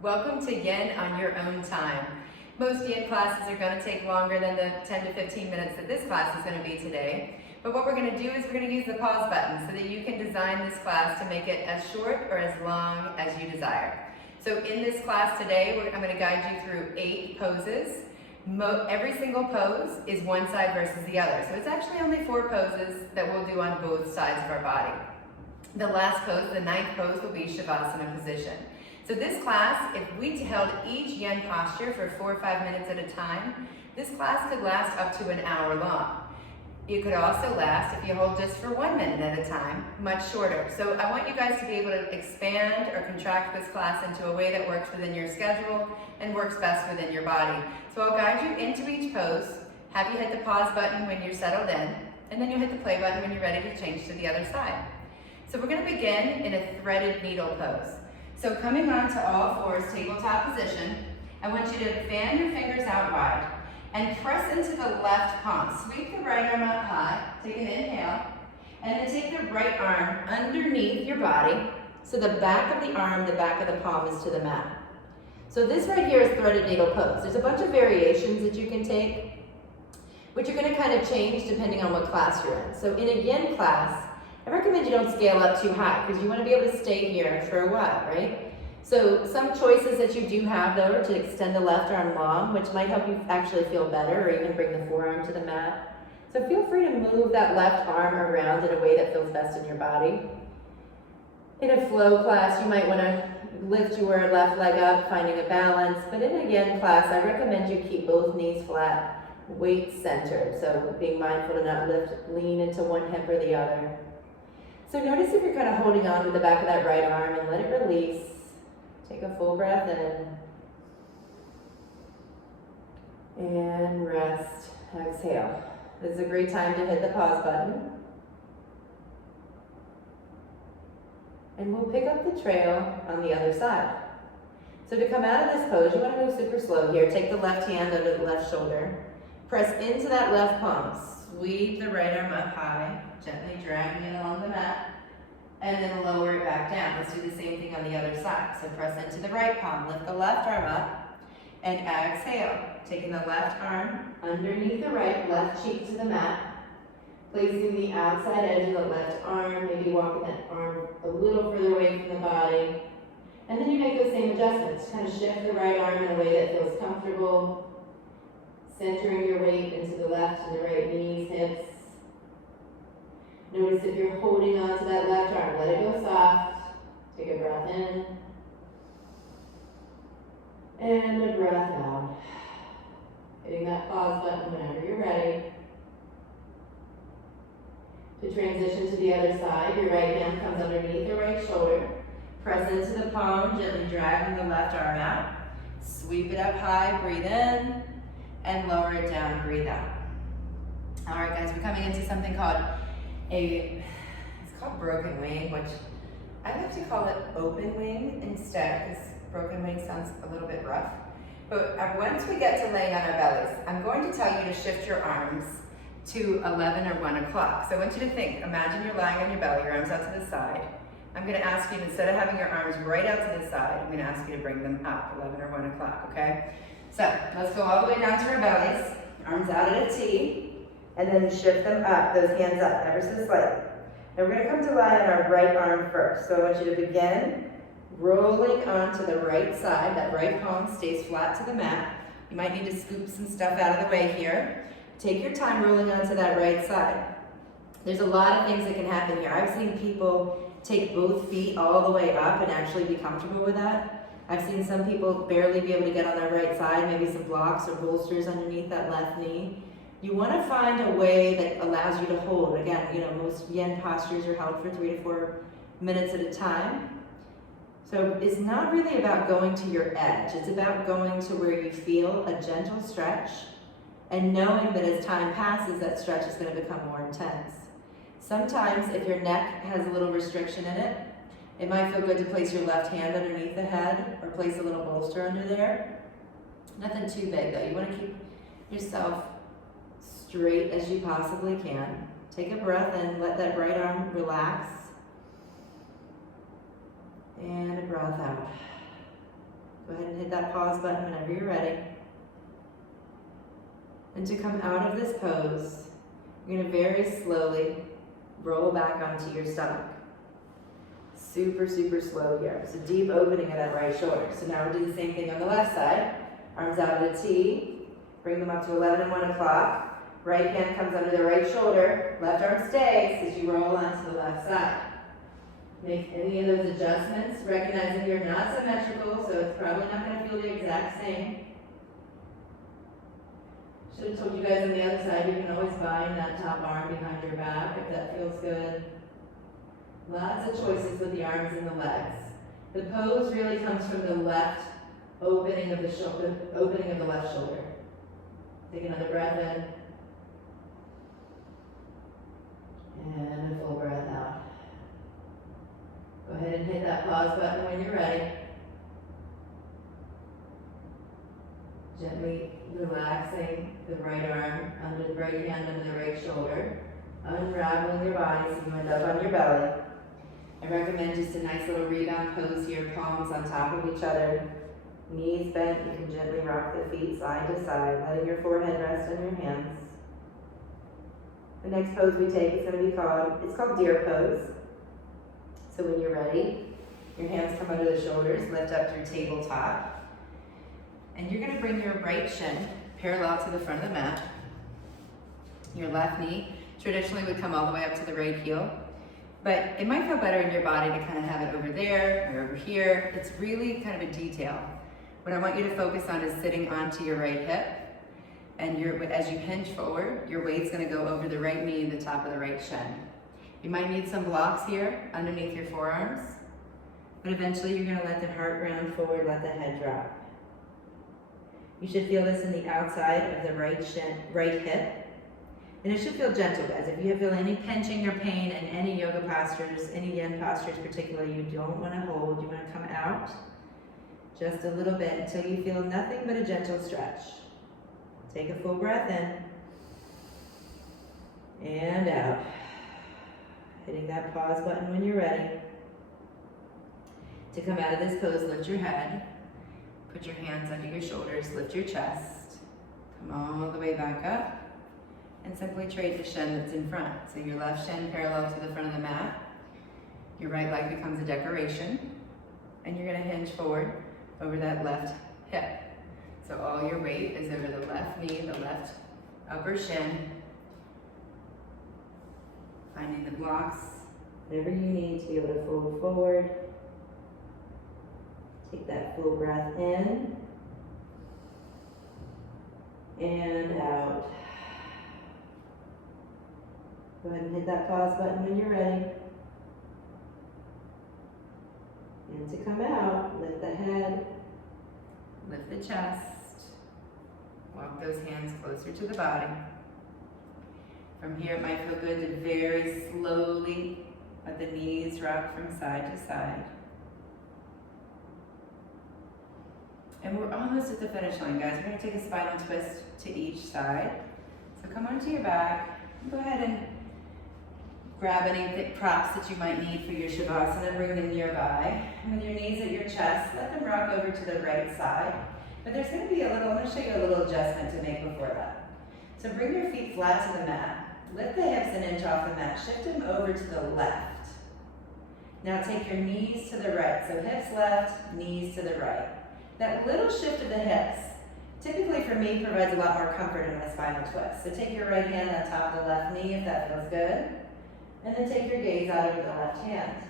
Welcome to Yin on your own time. Most Yin classes are going to take longer than the 10 to 15 minutes that this class is going to be today. But what we're going to do is we're going to use the pause button so that you can design this class to make it as short or as long as you desire. So in this class today, I'm going to guide you through 8 poses. Every single pose is one side versus the other. So it's actually only 4 poses that we'll do on both sides of our body. The last pose, the 9th pose, will be shavasana position. So this class, if we held each Yin posture for 4 or 5 minutes at a time, this class could last up to an hour long. It could also last, if you hold just for 1 minute at a time, much shorter. So I want you guys to be able to expand or contract this class into a way that works within your schedule and works best within your body. So I'll guide you into each pose, have you hit the pause button when you're settled in, and then you'll hit the play button when you're ready to change to the other side. So we're going to begin in a threaded needle pose. So coming on to all fours, tabletop position, I want you to fan your fingers out wide and press into the left palm. Sweep the right arm up high, take an inhale, and then take the right arm underneath your body so the back of the arm, the back of the palm is to the mat. So this right here is threaded needle pose. There's a bunch of variations that you can take, which are going to kind of change depending on what class you're in. So in a Yin class, I recommend you don't scale up too high because you want to be able to stay here for a while, right? So some choices that you do have though are to extend the left arm long, which might help you actually feel better, or even bring the forearm to the mat. So feel free to move that left arm around in a way that feels best in your body. In a flow class, you might want to lift your left leg up, finding a balance. But in a Yin class, I recommend you keep both knees flat, weight centered. So being mindful to not lean into one hip or the other. So notice if you're kind of holding on to the back of that right arm and let it release. Take a full breath in. And rest. Exhale. This is a great time to hit the pause button. And we'll pick up the trail on the other side. So to come out of this pose, you want to move super slow here. Take the left hand under the left shoulder. Press into that left palm. Sweep the right arm up high, gently dragging it along the mat, and then lower it back down. Let's do the same thing on the other side. So press into the right palm, lift the left arm up, and exhale. Taking the left arm underneath the right, left cheek to the mat, placing the outside edge of the left arm, maybe walking that arm a little further away from the body, and then you make those same adjustments. Kind of shift the right arm in a way that feels comfortable, centering your weight into the left and the right knees, hips. Notice if you're holding on to that left arm, let it go soft. Take a breath in. And a breath out. Hitting that pause button whenever you're ready. To transition to the other side, your right hand comes underneath the right shoulder. Press into the palm, gently dragging the left arm out. Sweep it up high, breathe in. And lower it down, breathe out. All right, guys, we're coming into something called it's called broken wing, which I like to call it open wing instead, because broken wing sounds a little bit rough. But once we get to laying on our bellies, I'm going to tell you to shift your arms to 11 or 1 o'clock. So I want you to think, imagine you're lying on your belly, your arms out to the side. I'm going to ask you, instead of having your arms right out to the side, I'm going to ask you to bring them up, 11 or 1 o'clock, okay? So let's go all the way down to our bellies, arms out at a T, and then shift them up, those hands up, ever so slightly. And we're going to come to lie on our right arm first. So I want you to begin rolling onto the right side. That right palm stays flat to the mat. You might need to scoop some stuff out of the way here. Take your time rolling onto that right side. There's a lot of things that can happen here. I've seen people take both feet all the way up and actually be comfortable with that. I've seen some people barely be able to get on their right side, maybe some blocks or bolsters underneath that left knee. You want to find a way that allows you to hold. Again, most Yin postures are held for 3 to 4 minutes at a time. So it's not really about going to your edge. It's about going to where you feel a gentle stretch and knowing that as time passes, that stretch is going to become more intense. Sometimes if your neck has a little restriction in it, it might feel good to place your left hand underneath the head or place a little bolster under there. Nothing too big though. You want to keep yourself straight as you possibly can. Take a breath in, let that right arm relax. And a breath out. Go hit that pause button whenever you're ready. And to come out of this pose, you're gonna very slowly roll back onto your stomach. Super, super slow here. So deep opening of that right shoulder. So now we'll do the same thing on the left side. Arms out at a T. Bring them up to 11 and 1 o'clock. Right hand comes under the right shoulder. Left arm stays as you roll onto the left side. Make any of those adjustments, recognizing you're not symmetrical, so it's probably not going to feel the exact same. Should have told you guys on the other side, you can always bind that top arm behind your back if that feels good. Lots of choices with the arms and the legs. The pose really comes from the left opening of the shoulder, opening of the left shoulder. Take another breath in. And a full breath out. Go ahead and hit that pause button when you're ready. Gently relaxing the right arm under the right hand under the right shoulder. Unraveling your body so you end up on your belly. I recommend just a nice little rebound pose here, palms on top of each other. Knees bent, you can gently rock the feet side to side, letting your forehead rest on your hands. The next pose we take is going to be called deer pose. So when you're ready, your hands come under the shoulders, lift up through tabletop. And you're going to bring your right shin parallel to the front of the mat. Your left knee traditionally would come all the way up to the right heel. But it might feel better in your body to kind of have it over there or over here. It's really kind of a detail. What I want you to focus on is sitting onto your right hip. And as you hinge forward, your weight's going to go over the right knee and the top of the right shin. You might need some blocks here underneath your forearms. But eventually you're going to let the heart round forward, let the head drop. You should feel this in the outside of the right hip. And it should feel gentle, guys. If you feel any pinching or pain in any yoga postures, any yin postures particularly, you don't want to hold. You want to come out just a little bit until you feel nothing but a gentle stretch. Take a full breath in and out. Hitting that pause button when you're ready. To come out of this pose, lift your head. Put your hands under your shoulders, lift your chest. Come all the way back up. And simply trade the shin that's in front. So your left shin parallel to the front of the mat. Your right leg becomes a decoration. And you're going to hinge forward over that left hip. So all your weight is over the left knee, the left upper shin. Finding the blocks, whatever you need to be able to fold forward. Take that full breath in and out. Go ahead and hit that pause button when you're ready. And to come out, lift the head, lift the chest, walk those hands closer to the body. From here, it might feel good to very slowly let the knees rock from side to side. And we're almost at the finish line, guys. We're going to take a spinal twist to each side. So come onto your back. Go ahead and grab any props that you might need for your shavasana. Bring them nearby. And with your knees at your chest, let them rock over to the right side. But there's going to be I'm going to show you a little adjustment to make before that. So bring your feet flat to the mat. Lift the hips an inch off the mat. Shift them over to the left. Now take your knees to the right. So hips left, knees to the right. That little shift of the hips, typically for me, provides a lot more comfort in my spinal twist. So take your right hand on top of the left knee if that feels good. And then take your gaze out over the left hand.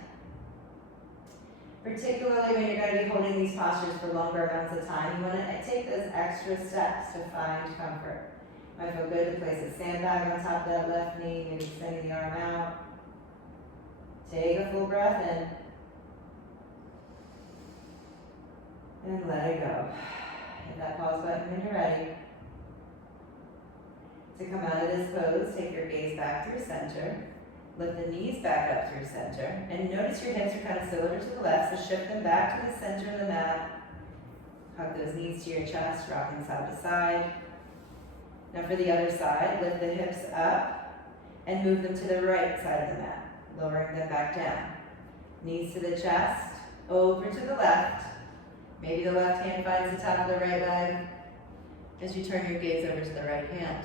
Particularly when you're going to be holding these postures for longer amounts of time, you want to take those extra steps to find comfort. It might feel good to place a sandbag on top of that left knee, maybe extending the arm out. Take a full breath in. And let it go. Hit that pause button when you're ready. To come out of this pose, take your gaze back through center. Lift the knees back up through center. And notice your hips are kind of still over to the left, so shift them back to the center of the mat. Hug those knees to your chest, rocking side to side. Now for the other side, lift the hips up and move them to the right side of the mat, lowering them back down. Knees to the chest, over to the left. Maybe the left hand finds the top of the right leg as you turn your gaze over to the right hand.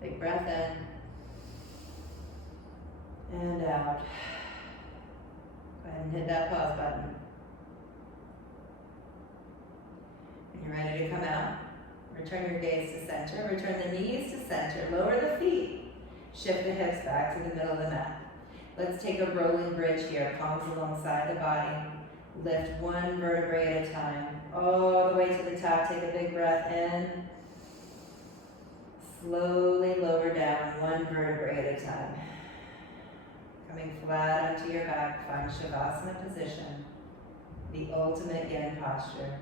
Big breath in and out. Go ahead and hit that pause button. When you're ready to come out, return your gaze to center, return the knees to center, lower the feet, shift the hips back to the middle of the mat. Let's take a rolling bridge here, palms alongside the body. Lift one vertebrae at a time, all the way to the top. Take a big breath in. Slowly lower down one vertebrae at a time. Coming flat onto your back, find shavasana position, the ultimate yin posture.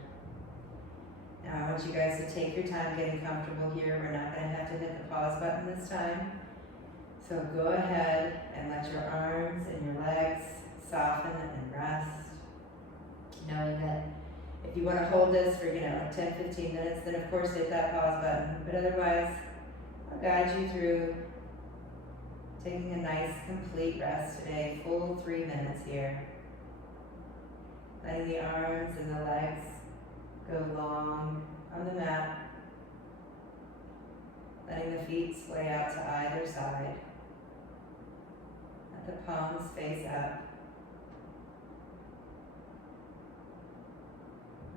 Now I want you guys to take your time getting comfortable here. We're not going to have to hit the pause button this time. So go ahead and let your arms and your legs soften and rest. Knowing that if you want to hold this for, 10-15 minutes, then of course hit that pause button. But otherwise, I'll guide you through taking a nice complete rest today, full 3 minutes here. Letting the arms and the legs go long on the mat. Letting the feet sway out to either side. Let the palms face up.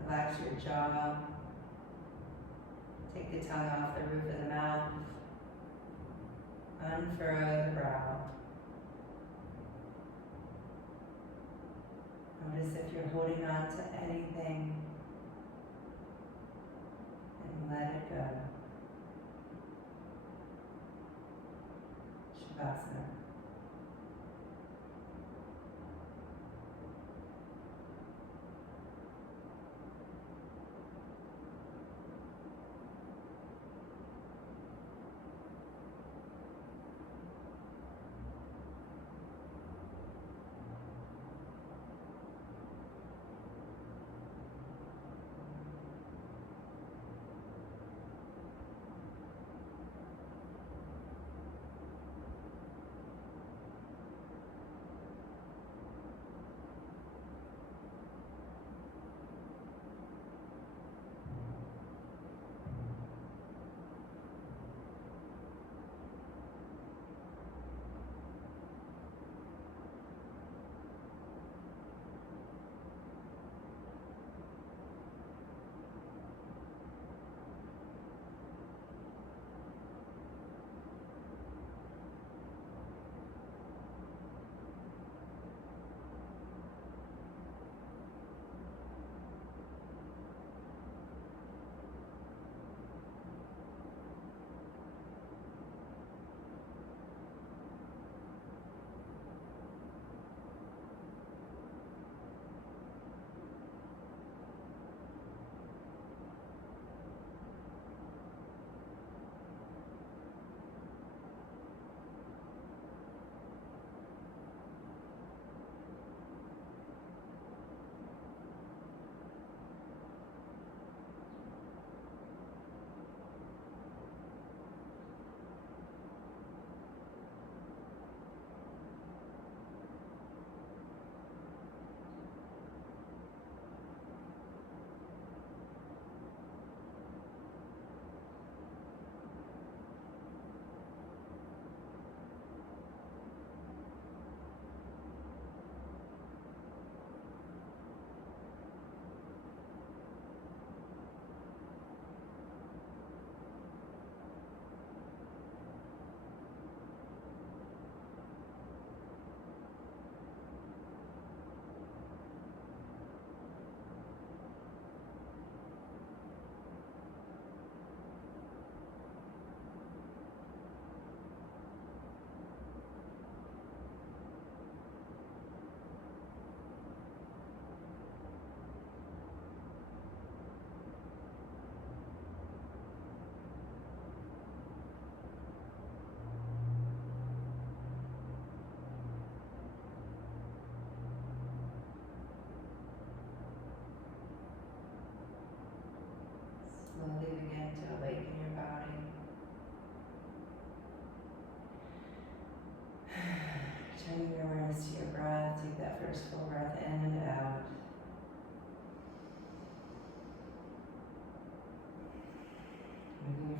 Relax your jaw. Take the tongue off the roof of the mouth. Unfurrow the brow. Notice if you're holding on to anything and let it go. Shavasana.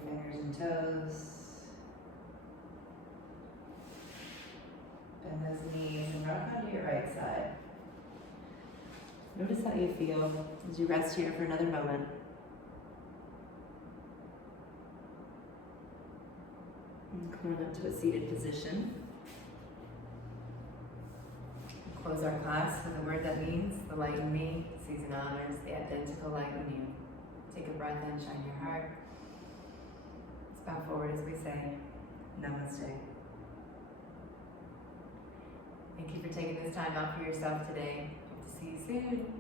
fingers and toes. Bend those knees and rock onto your right side. Notice how you feel as you rest here for another moment. And come on up to a seated position. Close our class with a word that means the light in me sees and honors the identical light in you. Take a breath in, shine your heart. Let's bow forward as we say, Namaste. Thank you for taking this time out for yourself today. Hope to see you soon.